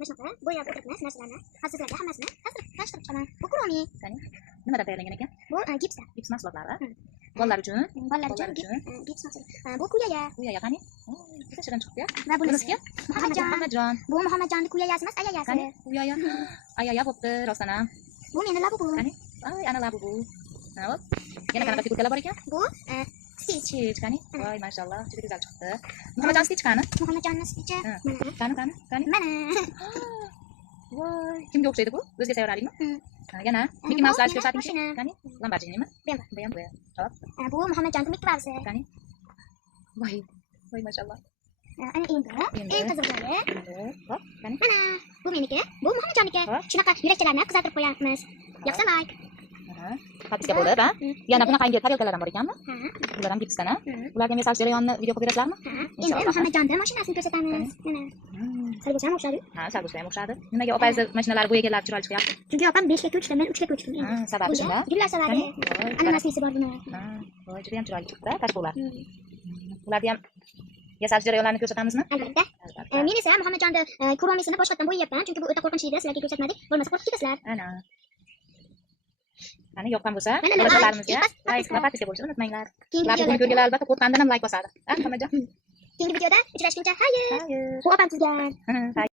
mana shunaqa bo'yab o'tiribmiz narsalarni, xavfsizlarga hammasini tanishtirib chiqaman. Bu Kuromi. Qani, nimadan tayyorlangan ekan? Bu gipsdan. Gips mahsulotlari. Bolalar uchun. Bolalar uchun gips mahsulot. Bu kuyaya. Kuyaya qani? Juda shirin chiqdi-ya. Va bunisiga Muhammadjon. Bu Muhammadjonning kuyayasi emas, ayayasi. Qani, kuyaya. Ayaya bo'pti, rostdan ham. Bu meni labubu. Qani? Ay, ana labubu. Hop. Yana qanaqa figurkalar bor ekan? Bu Stitch. Qani? Voy, mashalloh, juda go'zal chiqdi. Muhammadjon Stitch qani? Muhammadjonning Stitchi mana. Qani? Mana. Voy, kimga o'xshaydi bu? O'zga sayyoralikmi? Yana Mickey Mouse'lar ko'rsating. Qani? Lamborghinimi? Bu. Hop. Bu Muhammadjonning Mickey Mouse. Qani? Voy, voy mashalloh. Ana endi eng qiziq joyi. Hop, qani? Mana, bu meniki, bu Muhammadjonniki. Shunaqa yurakchalarni qizartirib qo'yamiz. Yoqsa like. Podpiska bo'lib, ha? Yana bunaqangi tarelkalar ham bor ekanmi? Ular ham gipsdan, ha? Ularga mesaj jarayonini video qilib berasizlarmi? Endi Muhammadjonning mashinasini ko'rsatamiz. Mana. Sarguzam ham o'xshadi. Ha, sarguzam ham o'xshadi. Nimaga opangizning mashinalari bu egalari chiroyli chiqyapti? Chunki opam 5 ga ko'chdi, men 3 ga ko'chdim. Sababi shunda. Gullar savadi. Ananasnisi bor buni. Voy, juda ham chiroyli chiqdi, tashqo'lar. Ularga ham yasash jarayonlarini ko'rsatamizmi? Albatta. Men esa Muhammadjonning Kuromisini boshqatdan bo'yayapman, chunki bu o'ta qo'rqinchli edi, sizlarga ko'rsatmadik. Bo'lmasa qo'rqib ketasizlar. Ana. Qani yoqqan bo'lsa, boshqalarimizga like va podpiska bo'lishni unutmanglar. Ularni buni ko'rganlar albatta qo'rqqandan ham like bosadi. Muhammadjon. Keyingi videoda uchrashguncha xayr. Bu opam tuzgan.